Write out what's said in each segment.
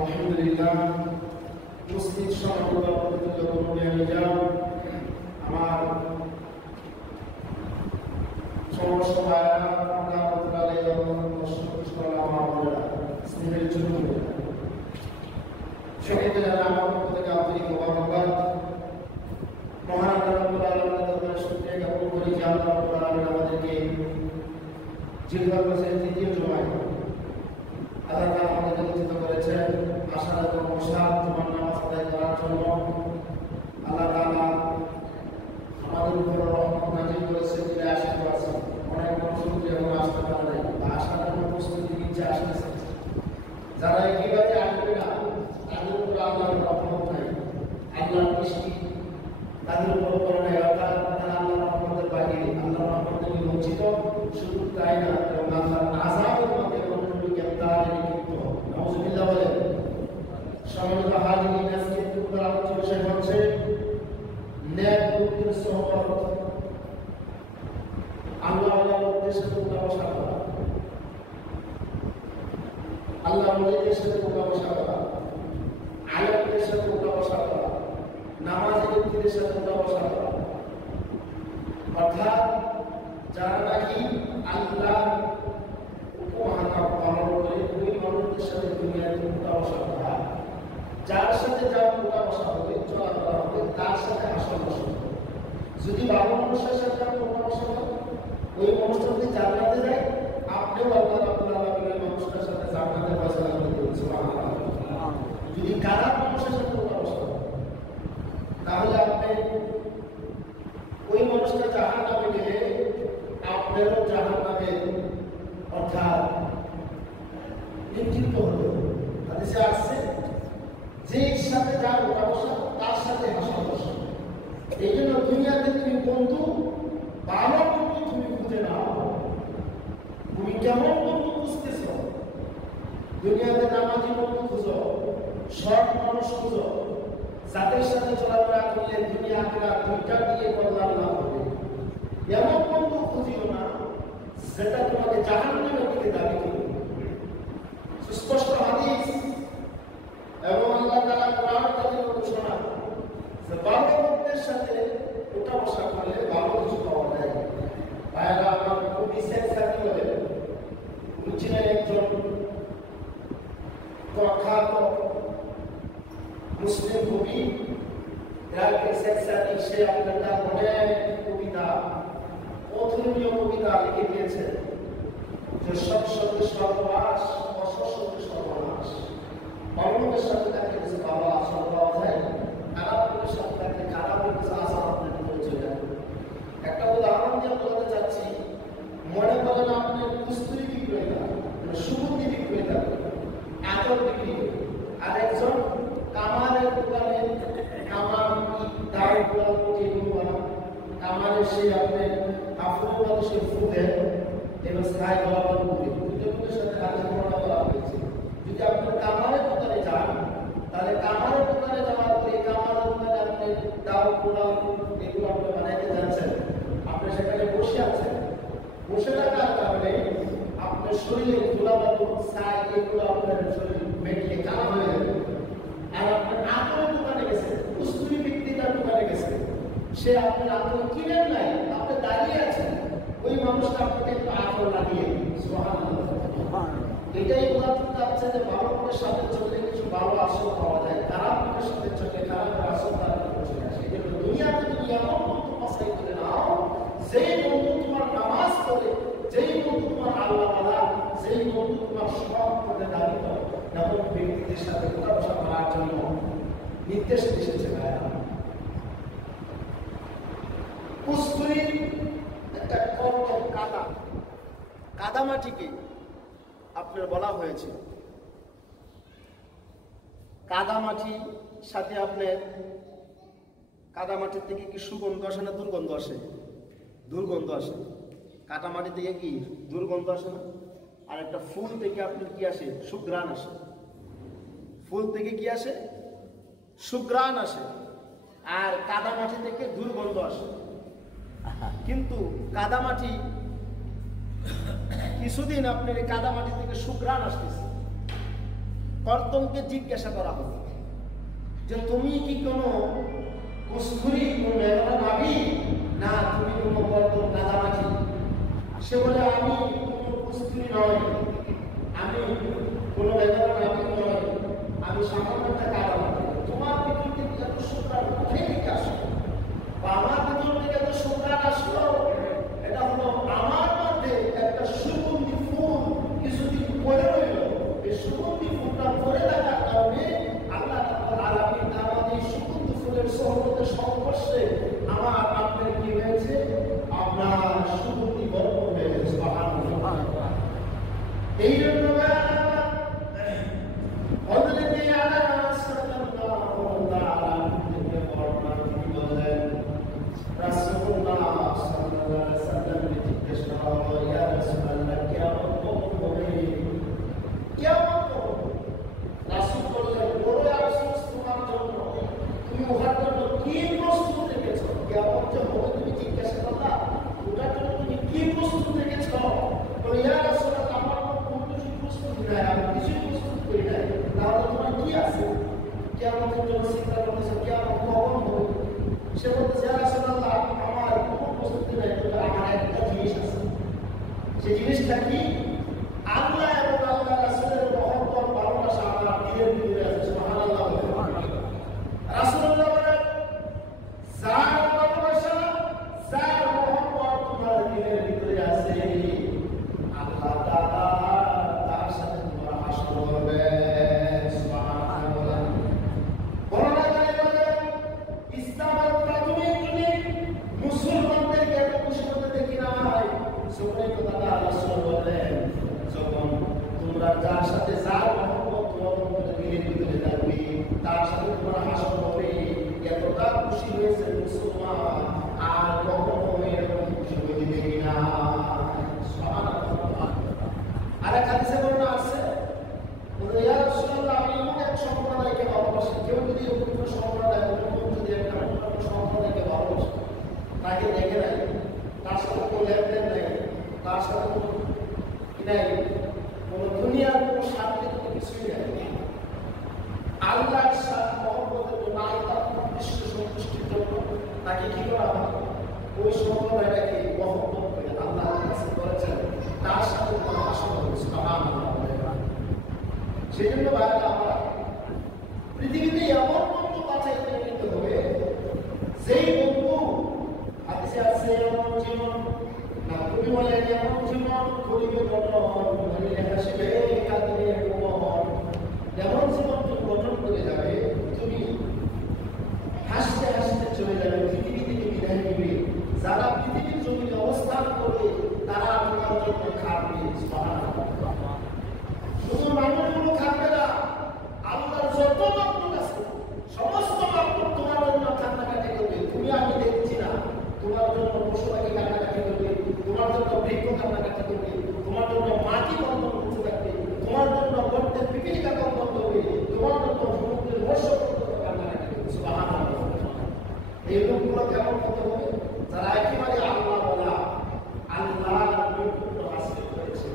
আলহামদুলিল্লাহ মুসলিম সমাজের আমার সমস্যা স্নেহের জন্য সকলকে জানা আমার পক্ষ থেকে আন্তরিক মোবারকবাদ। মহান আল্লাহ রাব্বুল আলামিনের দরবারে শুকরিয়া জ্ঞাপন করি যে আল্লাহ রাব্বুল আলামিন আমাদেরকে জিলহজ মাসের তৃতীয় জুমায় আল্লাহ তাআলা আমাদেরকে নিয়োজিত করেছেন আশা এবং মোশাদ তোমার নামাজ আদায় করার জন্য। আল্লাহ তাআলা আমাদের উপর রহমত নাযিল করেছেন, ফিরে আসতে পারছি। অনেক মানুষ এখন আসতে পারে নাই, আসার জন্য প্রস্তুতি নিচ্ছে, আসতেছে। যারা একেবারে আসবে না তাদের উপর আল্লাহর রহমত নাই, আল্লাহর দৃষ্টি তাদের উপর পড়ে নাই, অর্থাৎ তারা আল্লাহর রহমতের বাইরে, আল্লাহর রহমত থেকে বঞ্চিত। শুধু তাই না, এবং আল্লাহর আযাবের মধ্যে মনোযোগী গ্রেফতার লিপ্ত। নাউযুবিল্লাহ বলেন। সম্মানিত হাজিরিন, আজকে দুপুর আলোচনা বিষয় হচ্ছে নেক লোকদের সোহবত। আল্লাহর উদ্দেশ্যে উঠা-বসা করা, আল্লাহর ওলিদের সাথে উঠা-বসা করা, আলেমদের সাথে উঠা-বসা করা, নামাজি ব্যক্তিদের সাথে উঠা-বসা করা, অর্থাৎ যারা নাকি আল্লাহ উপহানা পালন করে ওই মানুষদের সাথে দুনিয়াতে উঠা-বসা করা, যার সাথে যার উঠা-বসা হবে, চলাফেরা হবে, তার সাথে আসল বসা। যদি ভালো মানুষের সাথে আপনার উঠা-বসা হয়, ওই মানুষটা যদি জান্নাতে যায়, আপনিও আল্লাহ রাব্বুল আলামিনের মানুষটার সাথে জান্নাতে ফয়সালা করতে হচ্ছে। সুবহানাল্লাহ। যদি খারাপ মানুষের সাথে উঠা-বসা হয়, তাহলে আপনি ওই মানুষটা জাহান্নামে গেলে আপনারও জাহান্নামে, অর্থাৎ নিক্ষিপ্ত হলো। হাদিসে আসছে যে সাথে যার উঠা-বসা তার সাথে হাসা বসা। এই জন্য দুনিয়াতে তুমি বন্ধু, ভালো বন্ধু তুমি খুঁজে নাও। তুমি কেমন বন্ধু খুঁজতেছ? দুনিয়াতে নামাজি বন্ধু খুঁজো, সৎ মানুষ খুঁজো, যাদের সাথে চলাফেরা করলে দুনিয়া আখিরাত দুইটা দিয়ে কল্যাণ লাভ হবে। এমন বন্ধু খুঁজিও না যেটা তোমাকে জাহান্নামের দিকে দাবি করবে। সুস্পষ্ট হাদিস এবং আল্লাহ তাআলা কোরআন থেকে ঘোষণা যে ভালো লোকদের সাথে উঠা বসা করলে ভালো কিছু পাওয়া যায়। ভাইরা আমার কবি শেখ সাদি বলেন, উনি ছিলেন একজন প্রখ্যাত মুসলিম কবি। শেখ সাদি সে আপনার তার অনেক কবিতা, অতুলনীয় কবিতা লিখে দিয়েছেন যে সব সত্যি সর্বনাশ, অসৎ সর্বনাশ। ভালোদের সাথে তাকে কিছু ভালো আচরণ পাওয়া যায়, খারাপের সাথে তাকে খারাপের কিছু আচরণ আপনাকে পৌঁছে যায়। একটা উদাহরণ দিয়ে বলতে চাচ্ছি, মনে করেন আপনি কুস্তুরি বিক্রেতা, সুগন্ধি বিক্রেতা, আতর বিক্রি করে, আর একজন কামারের দোকানে কামার দাঁড় গোড়াল কামারের সে আপনার কাপড়ের মতো সে ফুল দেয় এবং স্কাই বরাবর করে দুটোর সাথে কাজে তুলনা করা হয়েছে। যদি আপনি কামারের দোকানে যান, তাহলে কামারের দোকানে যাওয়ার পরে কামারের দোকানে আপনি দাও গোড়াল এগুলো আপনি বানাইতে যাচ্ছেন, আপনি সেখানে বসে আছেন। বসে থাকার কারণে আপনার শরীরে ধুলাবালু ছাই এগুলো আপনার শরীর মেটিয়ে কালো হয়ে যাবে। আর আপনার আতরের দোকানে গেছেন, কুস্তুরি বিক্রেতার দোকানে গেছেন, সে আপনার আতর কিনেন নাই, আপনি দাঁড়িয়ে আছেন, ওই মানুষটা আপনাকে একটু আতর লাগিয়ে সুবহানাল্লাহ। এটাই বোঝাতে চাচ্ছে যে ভালো লোকের সাথে চললে কিছু ভালো আসল পাওয়া যায়, খারাপ লোকের সাথে চললে খারাপ আসল তার বসে আসে। এই জন্য দুনিয়াতে তুমি এমন বন্ধু বাছাই করে নাও, যেই বন্ধু তোমার নামাজ পড়ে, যেই বন্ধু তোমার আল্লাহ বালা, যেই বন্ধু তোমার সব করে দাবি করে, এমন ব্যক্তিদের সাথে উঠা-বসা করার জন্য নির্দেশ এসেছে। কুস্তুরির একটা কাদা, কাদামাটিকে আপনার বলা হয়েছে, কাদামাটির সাথে আপনার কাদামাটির থেকে কি সুগন্ধ আসে না দুর্গন্ধ আসে? দুর্গন্ধ আসে। কাদামাটি থেকে কি দুর্গন্ধ আসে না? আর একটা ফুল থেকে আপনার কি আসে? সুঘ্রাণ আসে। ফুল থেকে কি আসে? সুঘ্রাণ আসে। আর কাদামাটি থেকে দুর্গন্ধ আসে। কিন্তু কাদামাটি কিছুদিন আপনার এই কাদামাটি থেকে সুঘ্রাণ আসতেছে, কর্দমকে জিজ্ঞাসা করা হলো যে তুমি কি কোনো কস্তুরী কোনো মেঘনা নাবি না তুমি কোনো কর্দম কাদামাছি? সে বলে আমি কোনো কস্তুরী নয়, আমি কোনো মেঘনা নাবি নয়, আমি সামান্য একটা কাদামাছি। তোমার ভিতর থেকে এত সুন্দর কোথায় থেকে আসলো বা আমার ভিতর থেকে এত সুন্দর আসলো, এটা হলো আমার মধ্যে একটা সুগন্ধি ফুল কিছুদিন পরে রইল। এই সুগন্ধি ফুলটা পরে থাকার কারণে আল্লাহ রাব্বুল আলামিন আমাদের সুগন্ধি ফুলের সহবতে সংস্পর্শে আমার আপনার কি হয়েছে, আপনার সুগন্ধি গর্ব হয়ে গেছে। সুবহানাল্লাহ। এই জন্য সেই জিনিসটা কি? আল্লাহ এবং আল্লাহ রাসূলের মহব্বত ভালোবাসা আমার দিলের ভিতরে আছে। সুবহানাল্লাহ। রাসূলুল্লাহ বলেন, যার ভালোবাসা যার মহব্বত তোমার দিলের ভিতরে আছে, আল্লাহ তাআলা তার সাথে তোমার হাসর করবে। সুবহানাল্লাহ। বর্ণনাকারী বলেন, ইসলামের প্রাথমিক যুগে মুসলমানদেরকে এত খুশি হতে দেখি নাই। সকলেই তো তারা রাসূল বলেন, যখন তোমরা যার সাথে যার মহব্বত তোমার মধ্যে দিলের ভিতরে থাকবে, তার সাথে তোমরা হাসর হবে, এতটা খুশি হয়েছে মুসলমান আর কখনো এরকম খুশি হতে দেখি না। সুবহানাল্লাহ। আরেক হাদিসে বর্ণনা আছে, ইয়া রাসূলুল্লাহ, আমি এমন এক সম্প্রদায়কে ভালোবাসি। কেউ যদি এরকম কোনো সম্প্রদায় যদি একটা সম্প্রদায়কে ভালোবাসে, তাকে দেখে নাই, তার সাথে কোনো লেনদেন নেই, তার সাথে কোনো কি নাই, কোনো দুনিয়ার কোনো স্বার্থে কোনো কিছুই নেই, আল্লাহর সাথে মহব্বতের জন্য, আল্লাহর উদ্দেশ্য সন্তুষ্টির জন্য তাকে কি করা হয়? ওই সম্প্রদায়টাকে মহব্বত করে আল্লাহর কাছে করেছেন, তার সাথে কোনো আসলে সেই জন্য ভাইরা আমরা পৃথিবীতে এমন বন্ধু বাছাই করে নিতে হবে, যেই বন্ধু হাদিসে আছে এমন জীবন না, তুমি বলেন এমন জীবন করিবে গঠন, হাসিবে কাঁদিবে কোমল, এমন জীবন তুমি গঠন করে যাবে, তুমি হাসতে হাসতে চলে যাবে, পৃথিবী থেকে বিদায় নিবে। যারা পৃথিবীর জমিনে অবস্থান করবে তারা তোমার জন্য খাটবে। শুধু মানুষগুলো খাটবে না, আল্লাহর যত মাকলুক আছে সমস্ত মাকলুক তোমার জন্য কান্নাকাটি করবে। তুমি আমি দেখছি না, তোমার জন্য পশু পাখি কান্নাকাটি করবে, তোমার জন্য বৃক্ষ কান্নাকাটি করবে, তোমার জন্য মাটি বন্ধন করতে থাকবে, তোমার জন্য গর্তের পিপিলিকা বন্ধন করবে, তোমার জন্য সমুদ্রের মৎস্য কান্নাকাটি করবে। সুবহানাল্লাহ। এই লোকগুলো কেমন হতে হবে? যারা একেবারে আল্লাহ বলা, আল্লাহর নৈপুণ্য হাসিল করেছে,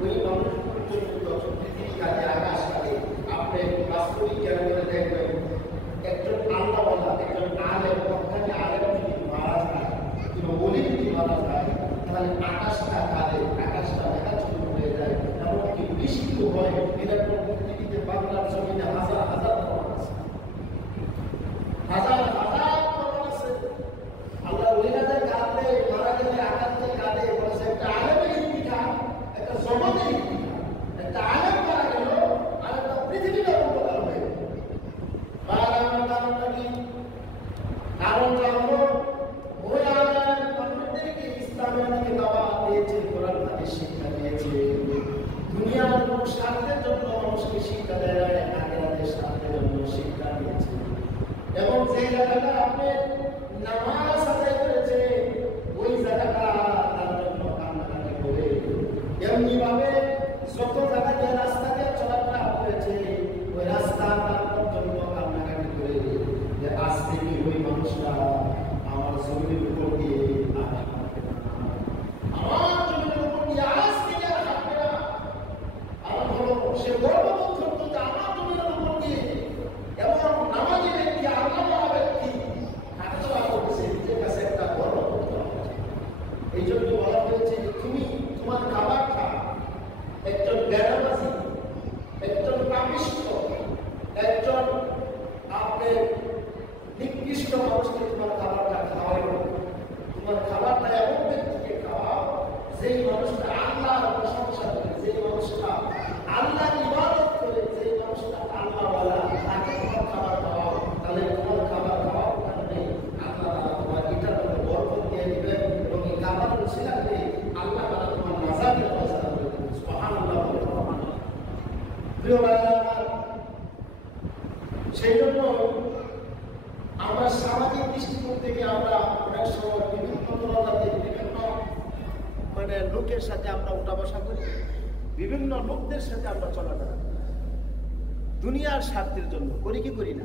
ওই মানুষগুলোর জন্য পৃথিবী কাজে আকাশ কাজে আপনি বাস্তবিক জ্ঞান করে দেখবেন, একজন আল্লাহ বলা, একজন আলেম, অর্থাৎ আলেম যদি মারা যায়, কোনো বলি যদি মারা যায়, তাহলে আকাশটা কাঁদে, আকাশটা মেঘাচ্ছন্ন হয়ে যায়, এমনকি বৃষ্টি হয়। এরকম পৃথিবীতে বাংলার জমিনে হাজার হাজার প্রমাণ আছে, হাজার হাজার প্রমাণ আছে। আল্লাহ ওলিরাদের কাঁদলে, মারা গেলে আকাশে কাঁদে, বলেছে একটা আলেমের ইন্তিকাল, একটা জগতের ইন্তিকাল, একটা আলেম মারা গেল আর একটা পৃথিবীটা উপকার হয়ে গেল। কারণটা হলো ওই আলেম মানুষদেরকে ইসলামের দিকে দাওয়াত দিয়েছে, কোরআন হাদিস শিক্ষা দিয়েছে। দুনিয়ার কোনো স্বার্থের জন্য মানুষকে শিক্ষা দেয় না, আখিরাতের স্বার্থের জন্য শিক্ষা দিয়েছে। এবং যে জায়গাটা আপনি নামাজ আদায় করেছে, ওই জায়গাটা তার জন্য কান্নাকাটি করে। এমনি ভাবে যত জায়গাতে রাস্তা দিয়ে চলাফেরা করেছে, ওই রাস্তা তার জন্য কান্নাকাটি করে, যে আজ থেকে ওই মানুষরা আমার জমির উপর দিয়ে আমার জমির উপর দিয়ে আজ থেকে আর হাঁটবে না। আর হলো সে গর্ববোধ করতো যে আমার প্রিয় ভাইরা আমার, সেই জন্য আমরা সামাজিক দৃষ্টিকোণ থেকে আমরা অনেক সময় বিভিন্ন তরলাতে বিভিন্ন লোকের সাথে আমরা উঠা বসা করি, বিভিন্ন লোকদের সাথে আমরা চলাফেরা করি দুনিয়ার স্বার্থের জন্য। করি কি করি না?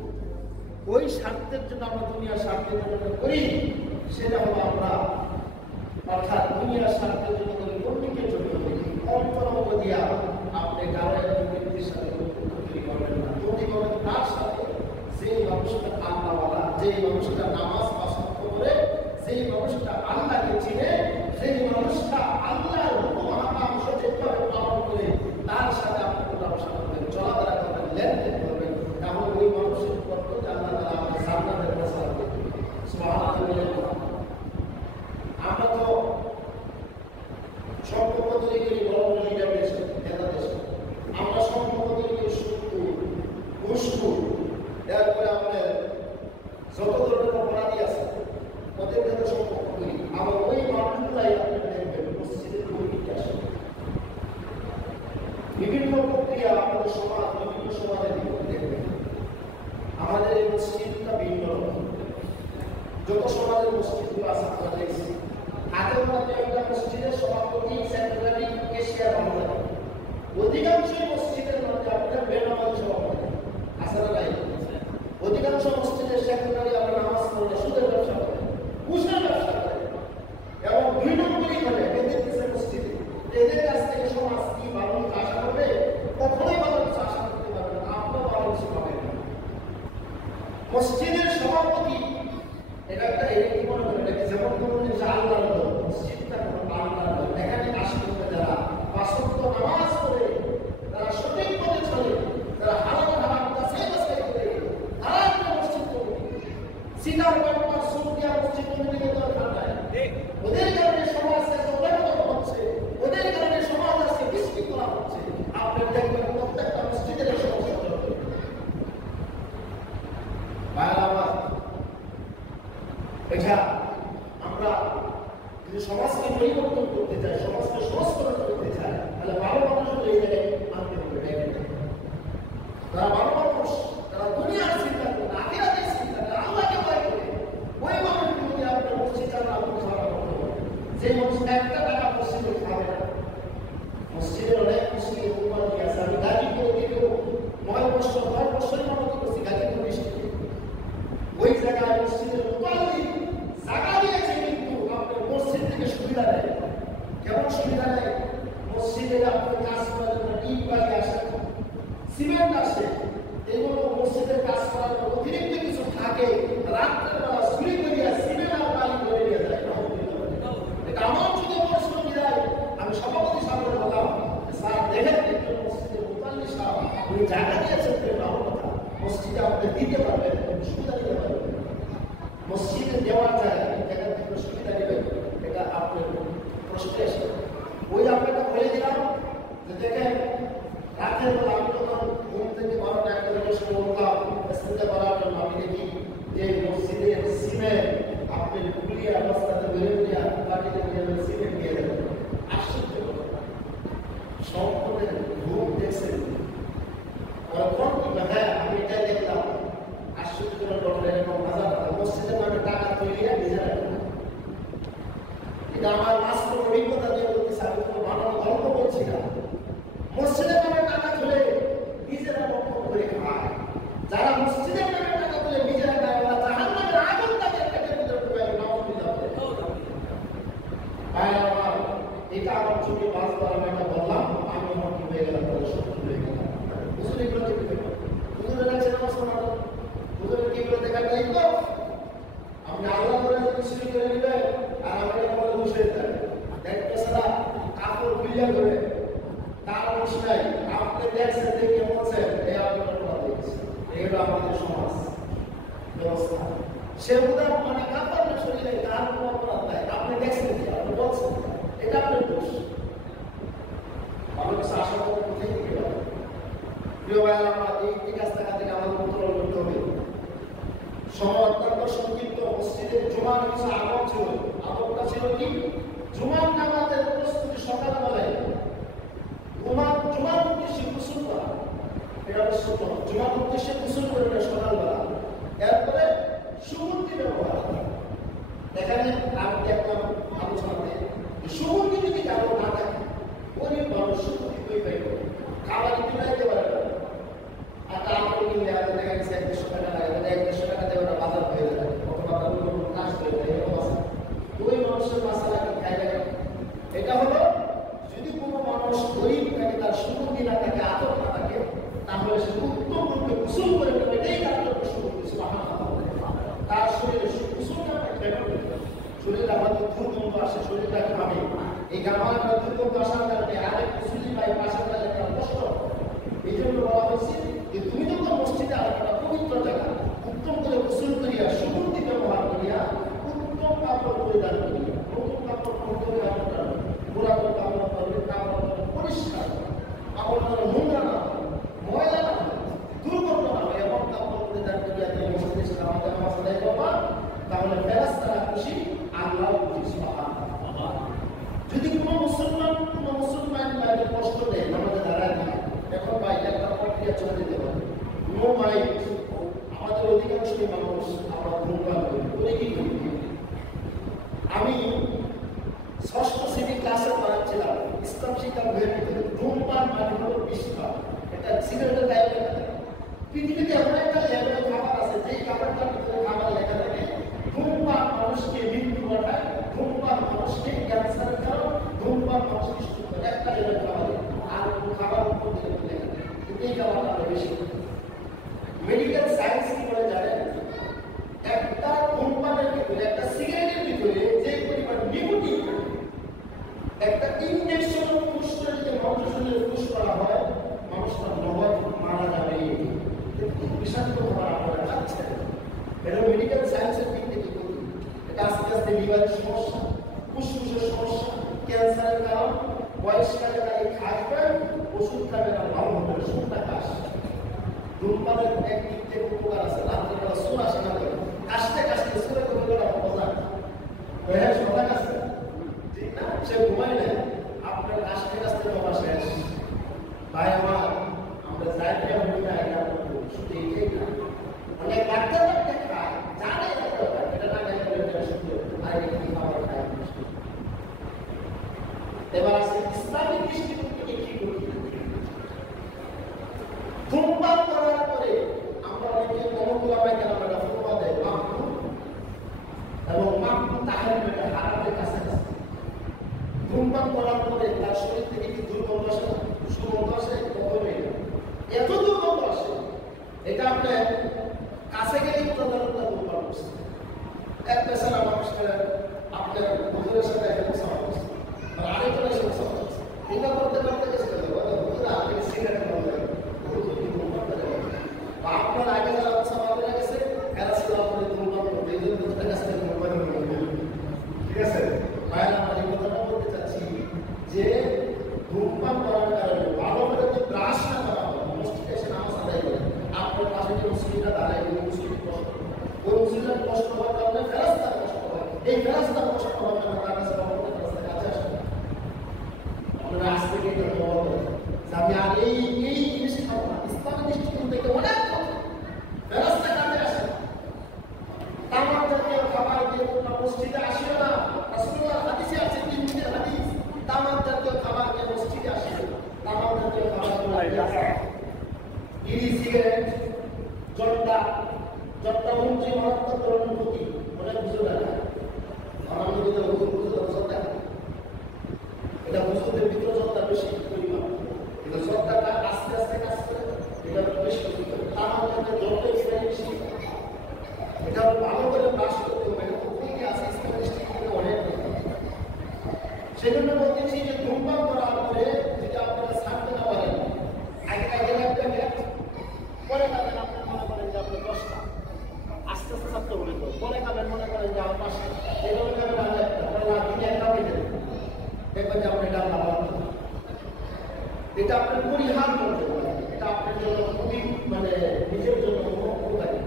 ওই স্বার্থের জন্য আমরা দুনিয়ার স্বার্থের জন্য করি, সেটা হলো আমরা অর্থাৎ দুনিয়ার স্বার্থের জন্য করি, কর্মীকের জন্য করি। অন্তরঙ্গ দিয়া আপনি গাঁয়ের ব্যক্তির সাথে তৈরি করবেন না, তৈরি করবেন তার সাথে যে মানুষটা আল্লাহওয়ালা, যে মানুষটা নামাজ পছন্দ করে, যেই মানুষটা আল্লাহকে চিনে, সেই মানুষটা আল্লাহর হুকুম হাকাম সঠিকভাবে পালন করে, তার সাথে আপনি উঠাবসা করবেন, চলাফেরা করবেন, লেনদেন করবেন, তাহলে ওই মানুষের পদ্ধতি আল্লাহ তাআলা আমাদের জান্নাতের ব্যবস্থা করবেন। সুবহানাল্লাহ। আমরা তো সম্পর্ক তৈরি করি বড় বড় লিডার দেশে, নেতা দেশে, আমরা সম্পর্ক তৈরি করি সুদখোর, ঘুষখোর, এরপরে আমাদের যত ধরনের অপরাধী আছে ওদের সাথে সম্পর্ক করি। আবার ওই মানুষগুলাই আপনি দেখবেন মসজিদের পরিচিতি আসে, বিভিন্ন প্রক্রিয়া আমাদের সমাজ, বিভিন্ন সমাজে দেখবেন। আমাদের এই মসজিদটা ভিন্ন রকম। যত সমাজের মসজিদগুলো আছে আমরা দেখছি, আগের মধ্যে একটা মসজিদের সভাপতি, সেক্রেটারি, কেশিয়ার আমরা অধিকাংশ মসজিদের মধ্যে আপনার বেনামাজি সভাপতি আছে না নাই? অধিকাংশ মসজিদের সেক্রেটারি আমরা নামাজ পড়লে সুদের ব্যবসা করে, ঘুষের ব্যবসা করে এবং 2 নম্বরই করে এদের কিছু মসজিদে। এদের কাছ থেকে সমাজ কি ভালো আশা করবে? কখনোই ভালো আশা করতে পারবে না, আপনার ভালো কিছু পাবেন না। মসজিদের সভাপতি এটা একটা এরকম মনে করেন, এটা যেমন ধরুন যে আল্লাহর লোক, মসজিদটা কোনো আল্লাহর লোক, এখানে আসতে যারা 5 ওয়াক্ত নামাজ পড়ে, তারা সঠিক পথে চলে, তারা হালাল হারাম কাছে করে, তারা একটা মসজিদ কমিটি। সিনার বাটপার সুরকিয়া মসজিদ কমিটিকে দরকার নাই। ওদের কারণে সমাজ আজকে অবহেলিত হচ্ছে, ওদের কারণে সমাজ আজকে বিশৃঙ্খলা হচ্ছে। আপনি দেখবেন প্রত্যেকটা মসজিদের এই সমস্যা চলবে। এটা আমরা যদি সমাজকে পরিবর্তন করতে চাই, সমাজকে সংস্কার করতে চাই, তাহলে ভালো মানুষগুলো এই জায়গায় আনতে হবে। তারা ভালো মানুষ, তারা দুনিয়ার চিন্তা করে, আখিরাতের চিন্তা করে, আল্লাহকে ভয় করে, ওই মানুষগুলোকে আপনার মসজিদ আর আল্লাহ খাওয়া করতে হবে। যে মানুষ 1 টাকা মসজিদে খাবে না, মসজিদের অনেক মসজিদে কুরবানি আছে। আমি গাজীপুরে দীর্ঘ 9 বছর 10 বছরের মতো করছি গাজীপুর ডিস্ট্রিক্টে। ওই জায়গায় মসজিদের মুতাল্লি জায়গা দিয়েছে, কিন্তু আপনার মসজিদ থেকে সুবিধা নেয়। কেমন সুবিধা নেয়? মসজিদে আপনার কাজ করার জন্য ইট বালি আসে, সিমেন্ট আসে, এগুলো মসজিদের কাজ করার জন্য অতিরিক্ত কিছু থাকে, রাত্রেবেলা চুরি করিয়া সিমেন্ট আর বালি ধরে নিয়ে যায়। এটা আমার যদি প্রশ্ন বিদায়, আমি সভাপতি সামনে বললাম, স্যার দেখেন একজন মসজিদের মুতাল্লি সাহেব উনি জায়গা দিয়েছেন, ভালো কথা, মসজিদে আপনি দিতে পারবেন, সুবিধা দিতে পারবেন, মসজিদে দেওয়ার জায়গা থেকে সুবিধা নেবেন, এটা আপনার প্রশ্নে এসে ওই আপনাকে বলে দিলাম যে দেখেন রাতের বেলা আমি যখন ঘুম থেকে 12টা 1টা বসে বললাম চিন্তা করার জন্য, আমি দেখি যে মসজিদের সিমেন্ট আপনি গুলিয়ে অবস্থাতে বেড়ে দিয়া বাড়িতে সিমেন্ট দিয়ে দেবেন। আশ্চর্য সম্পূর্ণ ঘুম দেখছেন, হ্যাঁ আমি এটাই দেখলাম। আশ্চর্য এরকম হাজার মসজিদে মানে টাকা তৈরি নিজেরা, এটা আমার বাস্তব অভিজ্ঞতা দিয়ে বলতেছি, আমি কোনো বানানো গল্প বলছি না। মসজিদে মানে টাকা তুলে নিজেরা বক্তব্য করে খায়, যারা মসজিদে মানে টাকা তুলে নিজেরা খায়, ওরা জাহান্নামের আগুন তাদের পেটের ভিতরে ঢুকায় নাউজুবিল্লাহ। এটা আমার চোখে বাস্তব, আমি এটা বললাম, আমি আমার কি হয়ে গেলাম, সত্যি হয়ে গেলাম। বুঝলি এগুলো হুজুরের কাছে নামাজ পড়া, হুজুরের কি করে দেখার দায়িত্ব? আপনি আল্লাহ করে শুরু করে নেবেন আর আমাকে পরে বসে দেন, দায়িত্ব ছাড়া কাপড় খুলিয়া ধরে তার অবস্থায় আপনি দেখছেন দেখে বলছেন এই আপনার কথা দিয়েছে। এগুলো আমাদের সমাজ ব্যবস্থা। সে উদার মানে কাপড় শরীরে তার কোনো অপরাধ নাই, আপনি দেখছেন কি, আপনি বলছেন, এটা আপনার দোষ। মানুষ আশা করতে কোথায় থেকে গেল? প্রিয় ভাইয়েরা, আমরা এই কাজ থেকে আমাদের উত্তোলন করতে হবে। সময় অত্যন্ত সংক্ষিপ্ত। মসজিদের জুমার কিছু আদব ছিল। আদবটা ছিল কি? জুমার নামাজের প্রস্তুতি সকালবেলায় জুমার উদ্দেশ্যে গোসল করা, এটা হলো সুন্নাত। জুমার উদ্দেশ্যে গোসল করবে সকালবেলা, এরপরে সুগন্ধি ব্যবহার। এখানে আমি দেখলাম আলোচনাতে সুগন্ধি যদি কারো না থাকে, গরিব মানুষ সুগন্ধি তৈরি করে খাবার কিনাইতে পারে না। আর তারপরে কিনলে আগে দেখা গেছে 100 টাকা লাগে, 100 টাকা দিয়ে ওটা বাজার হয়ে যায়, অথবা কাজ হয়ে যায়, এরকম আছে। ওই মানুষের মাসালা কি খাই লাগে? এটা হলো যদি কোনো মানুষ গরিব থাকে, তার সুগন্ধি না থাকে, আদর না থাকে, তাহলে সে উত্তম রূপে গোসল করে নেবে। এটাই তার জন্য সুগন্ধি। তার শরীরে গোসলটা শরীরে আমাদের দুর্গন্ধ আসে, শরীরটা ঘামে, এই ঘামাটা দুর্গন্ধ আসার কারণে আরেক মুসলিম ভাই পাশের একটা কষ্ট। এই জন্য বলা হয়েছে যে তুমি যখন মসজিদে একটা পবিত্র জায়গা উত্তম করে গোসল করিয়া সুগন্ধি ব্যবহার করিয়া উত্তম কাপড় পরিধান করিয়া, নতুন কাপড় পরিধান করা, পুরাতন কাপড় পরিধান, কাপড় পরিষ্কার, কাপড় নোংরা না, ময়লা না, দুর্গন্ধ না হয় এমন কাপড় পরিধান করিয়া তুমি মসজিদে আমাদের নামাজ আদায় করবা, তাহলে ফেরেশতারা খুশি, আল্লাহ খুশি। সুবহানাল্লাহ। যদি কোনো মুসলমান বাইরে কষ্ট দেয়, আমাদের দাঁড়ায় না, এখন ভাই একটা প্রক্রিয়া চলে যেতে পারে, নো মাইন্ড। আমাদের অধিকাংশই মানুষ আমরা ধূমপান করি, কি করি? আমি 6ষ্ঠ শ্রেণী ক্লাসে পড়াচ্ছিলাম, ইসলাম শিক্ষা বইয়ের ভিতরে ধূমপান মানে হলো বিষপান। এটা সিগারেটের গায়ে লেখা থাকে। পৃথিবীতে এমন একটা লেভেলের খাবার আছে, যেই খাবারটার ভিতরে খাবার লেখা থাকে ধূমপান মানুষকে মৃত্যু ঘটায়, ধূমপান মানুষকে ক্যান্সারের কারণ, ধূমপান মানুষকে সুস্থ করে। একটা লেভেল খাবার, আর খাবার উপর দিয়ে লেখা থাকে, কিন্তু এই খাবারটা আমরা বেশি। মেডিকেল সায়েন্স কি বলে জানেন? একটা ধূমপানের ভিতরে, একটা সিগারেটের ভিতরে যে পরিমাণ নিকোটিন, একটা ইনজেকশন পুশ করে যদি মানুষের শরীরে পুশ করা হয়, মানুষটা নগদ মারা যাবে। বিষাক্ত খাবার আপনারা খাচ্ছেন, এটা মেডিকেল সায়েন্সের দিক থেকে ক্ষতি। এটা আস্তে আস্তে লিভারের সমস্যা, ফুসফুসের সমস্যা, ক্যান্সারের কারণ। বয়সকালে তাই খাসবেন, ওষুধ খাবেন, আর ভালো হবে ওষুধটা কাশ। ধূমপানের একদিক থেকে উপকার আছে, রাত্রেবেলা সুর আসে না করে কাশতে কাশতে সুরে করে মজা হ্যাঁ সজাগ আছে, ঠিক না? সে ঘুমাই নেয়, আপনার কাশতে কাশতে জমা শেষ। ভাই আমার, আমরা যাইতে হই না, এটা শুধু এইটাই না, অনেক ডাক্তার খায়, জানে এটা না গাই করে এটা শুধু আর এটা খাবার খায়। এবার আছে ইসলামিক দৃষ্টিকোণ থেকে কি করি? ধূমপান করার পরে আমরা অনেকে কমকুলা পাই কেন আমরা ফতোয়া দেয় মাহফুজ এবং মাহফুজ তাহরিমের হারামের কাছে আছে। ধূমপান করার পরে তার শরীর থেকে কি দুর্গন্ধ আসে, সুগন্ধ আসে, কখনোই না। এত দুর্গন্ধ আসে, এটা আপনার কাছে গেলে প্রধানতা ধূমপান করছে। এক পেশারা মানুষের আপনার হুজুরের সাথে একটা সভা করছে, আর আরেকজনের সাথে সভা করছে। এটা করতে করতে গেছে হুজুর আপনি সিগারেট বন্ধ করেন, আপনার আগে যারা সভা করে গেছে এরা ছিল আপনার ধূমপান করবে, এই জন্য তাদের কাছ থেকে ধূমপান করবে। ঠিক আছে ভাই, আমরা এই কথাটা বলতে চাচ্ছি যে ধূমপান করার কারণে ভালো করে যে ব্রাশ না করা হয়, মসজিদে এসে নামাজ আদায় করে আপনার পাশে যে মুসলিমরা দাঁড়ায়, ওই মুসলিম কষ্ট, ওই মুসলিমের কষ্ট হওয়ার কারণে ফেরেশতার কষ্ট হয়। এই ফেরেশতার কষ্ট হওয়ার কারণে তার কাছে ভগবানের কাছে কাছে আসে। আপনারা আজ থেকে এটা বলা হয় যে আমি আর এই জিনিস খাবো না। ইসলামের দৃষ্টিকোণ থেকে অনেক ফেরেশতা কাছে আসে। তামাক জাতীয় খাবার দিয়ে তোমরা মসজিদে আসিও না। রাসূলুল্লাহ হাদিসে আছে, তিরমিজির হাদিস, তামাক জাতীয় খাবার দিয়ে মসজিদে আসিও না। তামাক জাতীয় খাবারগুলো বিড়ি, সিগারেট, জর্দা মন্ত্রী মারাত্মক অনুভূতি অনেক বুঝে না। আমার নদীতে জর্দা, এটা মুসলিমদের ভিতরে জর্দা বেশি পরিমাণ, কিন্তু জর্দাটা আস্তে আস্তে কাজ করে, এটা বেশি তামাক জাতীয় জর্দা বেশি। এটা ভালো করে ব্রাশ করতে হবে, এটা প্রত্যেকে আছে ইসলামের দৃষ্টিকোণে অনেক। সেজন্য বলতেছি যে ধূমপান করার পরে যদি আপনারা ছাড়তে না পারেন, আগে লাগবে পরে খাবেন, আপনি মনে করেন যে আপনার 10টা, আস্তে আস্তে ছাড়তে বলে তো পরে খাবেন, মনে করেন যে আমার 5টা, এভাবে খাবেন আগে একটা, দিনে একটা হয়ে যাবে, দেখবেন যে আপনি এটা ভালো। এটা আপনার পরিহার করতে পারেন, এটা আপনার জন্য খুবই নিজের জন্য উপকারী।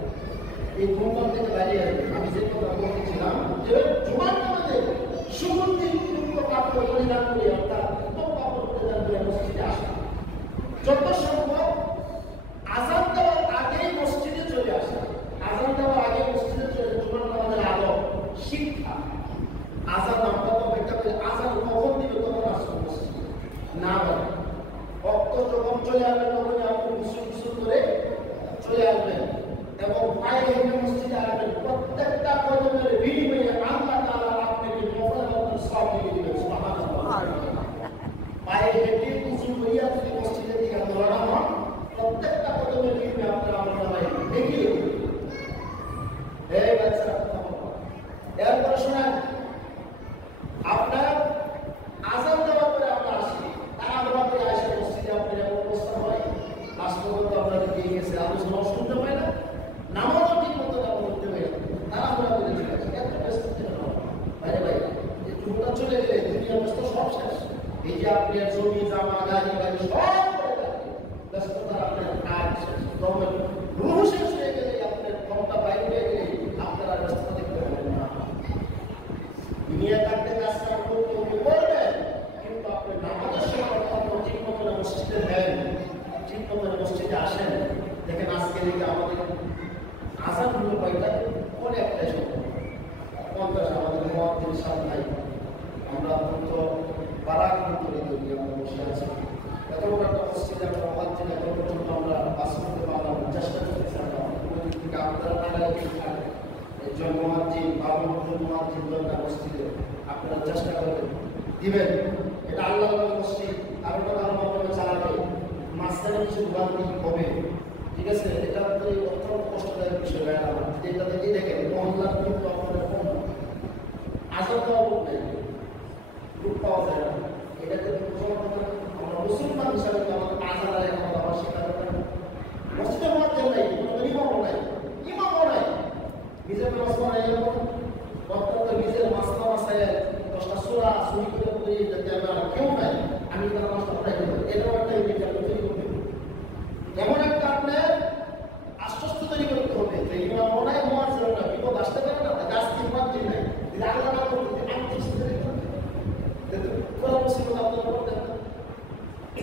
এই ধূমপান থেকে দাঁড়িয়ে আমি যে কথা বলতেছিলাম যে জুমার নামাজে সুগন্ধিযুক্ত কাপড় পরিধান করে, অর্থাৎ উত্তম কাপড় পরিধান করে মসজিদে আসা, যত সম্ভব চলে আসবেন তখনই আপনি গোসল করে চলে আসবেন এবং পায়ে হেঁটে মসজিদে আসবেন। প্রত্যেকটা কদমের বিনিময়ে আল্লাহ তাআলা আপনাকে নফল সওয়াব দিয়ে দিবেন। সুবহানাল্লাহ। পায়ে হেঁটে গোসল করিয়া যদি মসজিদের দিকে রওনা হন, প্রত্যেকটা কদমের বিনিময়ে আপনার আমলনামায় নেকি এই বাচ্চা এরপর শোনেন, আপনার আযান দেওয়ার পরে আমরা আসি, তারপরে আয়েশা মসজিদে আপনি যেমন অবস্থা হয় বাস্তবতা আপনাদের দিয়ে গেছে, আলোচনা শুনতে পাই না, নামাজও ঠিক মতো আমরা করতে পারি না, তারপরে বলে চলে আসি। এত ব্যস্ত কেন ভাই ভাই, এই টুকরা চলে গেলে দুনিয়া ব্যস্ত সব শেষ। এই যে আপনার জমি জামা গাড়ি বাড়ি সব ব্যস্ততা, আপনার কাজ শেষ, রুহ শেষ হয়ে গেলে আপনার ক্ষমতা বাইরে হয়ে গেলে আপনারা ব্যস্ততা দেখতে পাবেন না। দুনিয়া থাকতে কাজ করতে করবেন, কিন্তু আপনি নামাজের সময় ঠিক মতো মসজিদে দেন, ঠিক মতো মসজিদে আসেন। দেখেন আজকে দিকে আমাদের আযান হলো কয়টা? অনেকটাই সময় 50 আমাদের মুয়াজ্জিন সাহেব নাই, আমরা তো বারাকাতুল্লাহ করি, আমরা বসে আছি। এত বড় একটা মসজিদে আমরা মুয়াজ্জিন এখন পর্যন্ত আমরা পাস করতে পারলাম, চেষ্টা করতেছি আমরা থেকে আপনারা না লাগে থাকে একজন মুয়াজ্জিন বাবু মুয়াজ্জিন দরকার মসজিদে, আপনারা চেষ্টা করবেন দিবেন। এটা আল্লাহর মসজিদ, আর ওটা তার মাধ্যমে চালাবে, মাঝখানে কিছু ভোগান্তি হবে, ঠিক আছে? এটা তো অত্যন্ত কষ্টদায়ক বিষয় হয়। আমার এটা থেকে দেখেন মহল্লার কিন্তু আপনাদের কম আজাদ দেওয়া বলতে গ্রুপ পাওয়া যায় না। এটাকে আমরা মুসলমান হিসাবে আমাদের আজাদ আয় আমার শেখা দরকার। মসজিদে মুয়াজ্জিন নাই, কোনো ইমামও নাই, ইমামও নাই, নিজের নামাজ পড়াই অত্যন্ত নিজের মাসলা মাসায় 10টা সূরা শুনি করে যাতে আমরা কেউ নাই, আমি তার নামাজটা পড়াই দেবো, এটাও একটা ইন্ডিকেটর তৈরি করতে হবে। এমন একটা আপনার আশ্বস্ত তৈরি করতে হবে যে ইমামও নাই, মুয়াজ্জিনও নাই, বিপদ আসতে পারে না, গাছ কি মুয়াজ্জিন নাই, যদি আল্লাহ না করতে আমি কিছু তৈরি করতে পুরো মুসিবত আপনার করতে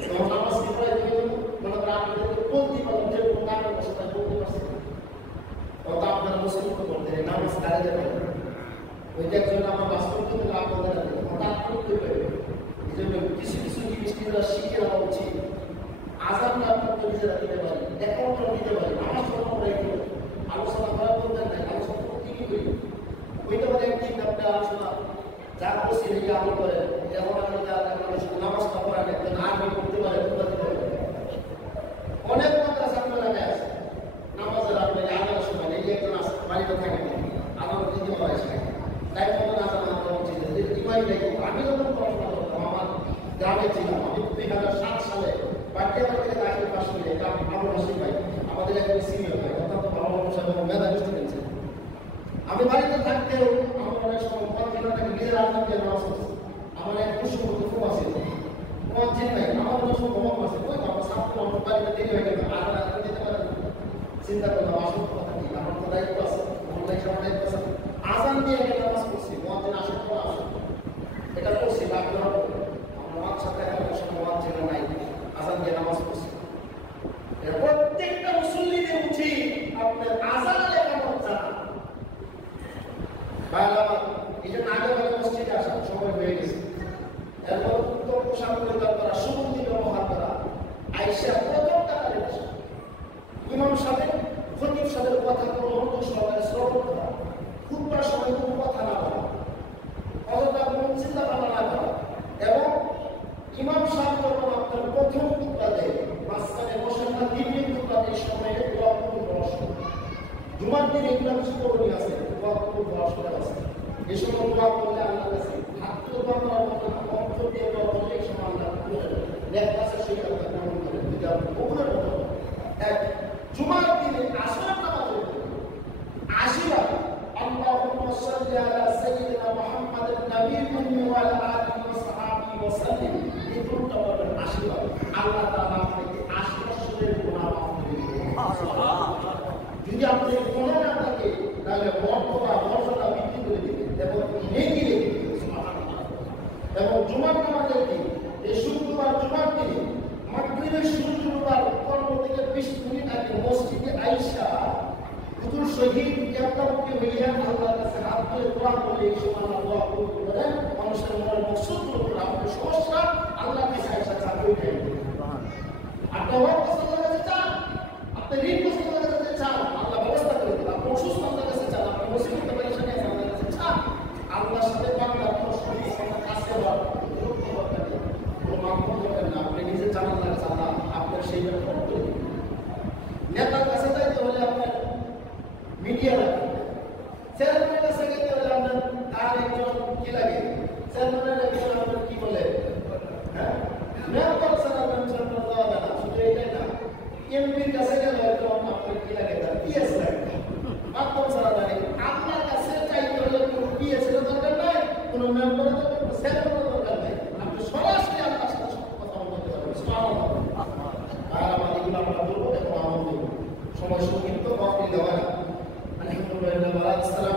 যখন নামাজ কি পড়াই দিয়ে মনে করেন আপনাদের বলতে পারেন যে কোনো কারণে বসে বলতে পারছেন, তত আপনারা মুসিবত করতে নামাজ দাঁড়িয়ে যাবেন। ওই যে একজন আমার বাস্তব কিন্তু আপনাদের হঠাৎ করতে পারবে, এই জন্য কিছু কিছু জিনিস নিজেরা শিখে নেওয়া উচিত। আজানটা আপনার নিজেরা দিতে পারি, অ্যাকাউন্টটা দিতে পারি, নামাজ পড়া পড়াই দিতে আলোচনা করার বলতেন নাই, আলোচনা করতে কি করি ওইটা মানে একদিন আপনার আলোচনা যা করছি নিজে আমল করেন, যেমন আপনি নামাজটা পড়ান একজন আর্মি করতে পারে, অনেক মাদ্রাসা আপনার এলাকায় আছে নামাজের আপনি আজানের সময় এই একজন বাড়িতে থাকে আমার দিদি বাবা এসে তাই মতো আজান আমরা উচিত ইমাই নাই। আমি যখন পড়াশোনা করতাম আমার গ্রামে ছিলাম, আমি 2007 সালে বাড়িতে বাড়িতে চাকরি পাশ করে আমার হাসি ভাই আমাদের একজন সিনিয়র ভাই অত্যন্ত ভালো মানুষ এবং মেধাবী স্টুডেন্ট ছিলেন। আমি বাড়িতে থাকতেও আমার অনেক সময় পড়াশোনাটাকে নিজের আজান দিয়ে নামাজ পড়ছি। আমার এক খুশি মতো খুব আসছিল মুয়াজ্জিন নাই, আমার অনেক সময় ভ্রমণ আছে ওই আমার ছাত্র আমার বাড়িতে দেরি হয়ে গেল, আর আজান দিতে পারেন, চিন্তা করলাম আসল কথা কি আমার তো দায়িত্ব আছে, অনলাইন সময় দায়িত্ব আছে, আজান দিয়ে আমি নামাজ পড়ছি, মুয়াজ্জিন আসেন তো আসেন এটা করছি বা আপনারা আমার সাথে এখন সময় মুয়াজ্জিন নাই, আজান দিয়ে নামাজ পড়ছি। প্রত্যেকটা মুসল্লিদের উচিত আপনার আজান লেখানো জানা। এই জন্য আগে বলে মসজিদে আসা সময় হয়ে গেছে, এরপর উত্তম পোশাক পরিধান করা, সুগন্ধি ব্যবহার করা, আয়েশা প্রথম কাতারে বসা, ইমাম সাহেব খতিব সাহেবের কথা কোনো মনোযোগ সহকারে শ্রবণ করা, খুতবার সময় কোনো কথা না বলা, অযথা কোনো চিন্তা ভাবনা না করা, এবং ইমাম সাহেব যখন আপনার প্রথম খুতবা দেয় মাঝখানে বসেন না, দ্বিতীয় খুতবা এই সময়ে দোয়া কবুল হওয়ার সময়, জুমার দিন এগুলো কিছু করণীয় আছে, দোয়া কবুল হওয়ার সময় আছে, এই সময় দোয়া করলে আল্লাহর কাছে হাত তুলে দোয়া করার মতো না, অন্তর দিয়ে দোয়া করলে এই সময় আল্লাহ লেখা আছে সেই কথা গ্রহণ করেন, যদি আপনি কবুলের মতো এক জুমার দিনে আসরের নামাজের আশীর্বাদ আল্লাহুম্মা সাল্লি আলা সাইয়্যিদিনা মুহাম্মাদিন নাবিয়্যিল উম্মি ওয়া আলা আলিহি ওয়া সাহবিহি ওয়া সাল্লিম, এই দুটো বলেন আশীর্বাদ আল্লাহ তাআলা আপনাকে 80 বছরের গুনাহ মাফ করে দিবেন। সুবহানাল্লাহ। যদি আপনি গুনাহ না থাকে তাহলে মর্যাদা বৃদ্ধি করে দিবেন এবং নেকি রেখে দিবেন। সুবহানাল্লাহ। এবং জুমার নামাজের দিন এই শুক্রবার জুমার দিনে মাগরিবের সূর্যোদয়ের 15 থেকে 20 মিনিট আগে মসজিদে আয়েশা হুজুর শহীদ ইয়াত্তাবকে হইয়া আল্লাহর কাছে হাত তুলে দোয়া করলে এই সময় আল্লাহ দোয়া কবুল করেন, মানুষের মনের মকসুদ পুরো করে, আমাদের সমস্যা আল্লাহর কাছে আয়েশা চাপিয়ে দেন। আর আপনি অভাব পছন্দের কাছে চান, আপনি ঋণ পছন্দের কাছে চান, আল্লাহ ব্যবস্থা করে দেন। আপনি অসুস্থ আল্লাহর কাছে চান, আপনি মুসিবত পেরেশানি আছে আল্লাহর কাছে চান। আল্লাহর সাথে বান্দার কোনো সম্পর্ক কাছে হওয়ার কোনো মাধ্যম দরকার না। আপনি নিজে চান আল্লাহর কাছে, আল্লাহ আপনার সেইভাবে ফোন করে দিন। নেতার কাছে যাইতে হলে আপনার মিডিয়া লাগে, চেয়ারম্যানের কাছে যেতে হলে আপনার তার একজন কি লাগে, চেয়ারম্যানের একজন আপনার কি বলে, হ্যাঁ মেম্বার ছাড়া আপনার চেয়ারম্যান দেওয়া যায় না। শুধু এইটাই না, এমপির কাছে গেলে হয়তো আপনার কি লাগে, তার পিএস লাগে, মাধ্যম ছাড়া লাগে। আপনার কাছে চাইতে হলে কোনো পিএসের দরকার নাই, কোনো মেম্বারের দরকার, কোনো চেয়ারম্যানের দরকার নাই। আপনি সরাসরি আপনার সাথে কথা বলতে পারবেন। আর আমার এগুলো আমরা বলবো এবং আমল দেবো। সময় সংক্ষিপ্ত, কখনই দেওয়া না। আলহামদুলিল্লাহ।